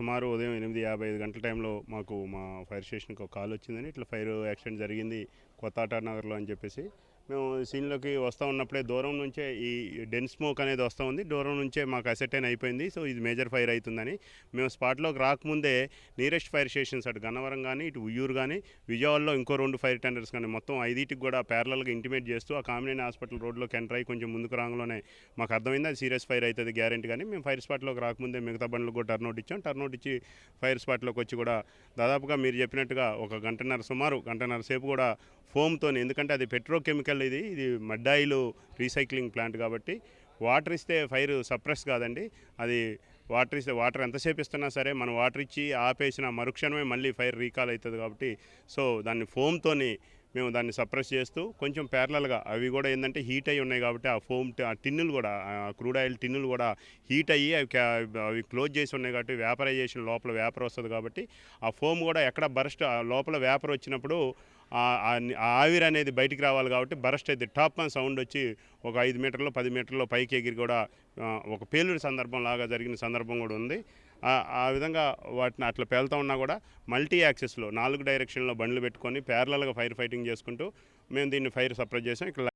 సుమారు ఉదయం 8:55 గంటల టైంలో మాకు మా ఫైర్ స్టేషన్కి ఒక కాల్ వచ్చిందని ఇట్లా ఫైర్ యాక్సిడెంట్ జరిగింది కొత్త ఆటా నగర్లో అని చెప్పేసి మేము సీన్లోకి వస్తూ ఉన్నప్పుడే దూరం నుంచే ఈ డెన్ స్మోక్ అనేది వస్తూ ఉంది. దూరం నుంచే మాకు అసెటైన్ అయిపోయింది. సో ఇది మేజర్ ఫైర్ అవుతుందని మేము స్పాట్లోకి రాకముందే నియరెస్ట్ ఫైర్ స్టేషన్స్ అటు గన్నవరం కానీ ఇటు ఉయ్యూరు కానీ విజయవాడలో ఇంకో 2 ఫైర్ టెండర్స్ కానీ మొత్తం 5టికి కూడా ప్యారలల్గా ఇంటిమేట్ చేస్తూ ఆ కామినేని హాస్పిటల్ రోడ్లోకి ఎంటర్ అయ్యి కొంచెం ముందుకు రాగానే మాకు అర్థమైంది అది సీరియస్ ఫైర్ అవుతుంది గ్యారెంటీ. కానీ మేము ఫైర్ స్పాట్లోకి రాకముందే మిగతా బండ్లకు కూడా టర్న్అవుట్ ఇచ్చాం. టర్న్అవుట్ ఇచ్చి ఫైర్ స్పాట్లోకి వచ్చి కూడా దాదాపుగా మీరు చెప్పినట్టుగా ఒక సుమారు గంటన్నర సేపు కూడా ఫోమ్తో, ఎందుకంటే అది పెట్రోకెమికల్, ఇది మడ్ ఆయిల్ రీసైక్లింగ్ ప్లాంట్ కాబట్టి వాటర్ ఇస్తే ఫైర్ సప్రెస్ కాదండి. అది వాటర్ ఎంతసేపు ఇస్తున్నా సరే మనం వాటర్ ఇచ్చి ఆపేసిన మరుక్షణమే మళ్ళీ ఫైర్ రీకాల్ అవుతుంది కాబట్టి సో దాన్ని ఫోమ్తోని మేము దాన్ని సప్రెస్ చేస్తూ కొంచెం ప్యారలల్గా అవి కూడా ఏంటంటే హీట్ అయ్యి ఉన్నాయి కాబట్టి ఆ టిన్నులు కూడా క్రూడ్ ఆయిల్ టిన్నులు కూడా హీట్ అయ్యి అవి క్లోజ్ చేసి ఉన్నాయి కాబట్టి వేపరైజేషన్ లోపల వేపర్ వస్తుంది కాబట్టి ఆ ఫోమ్ కూడా ఎక్కడ బరస్ట్ లోపల వేపర్ వచ్చినప్పుడు ఆవిరి అనేది బయటికి రావాలి కాబట్టి బరస్ట్ అయితే టాప్ అని సౌండ్ వచ్చి ఒక 5 మీటర్లు 10 మీటర్లు పైకి ఎగిరి కూడా ఒక పేలుడు సందర్భం లాగా జరిగిన సందర్భం కూడా ఉంది. ఆ విధంగా వాటిని అట్లా పేలుతూ ఉన్నా కూడా మల్టీ యాక్సెస్లో 4 డైరెక్షన్లో బండ్లు పెట్టుకొని ప్యారలల్గా ఫైర్ ఫైటింగ్ చేసుకుంటూ మేము దీన్ని ఫైర్ సప్రెస్ చేసాం. ఇక్కడ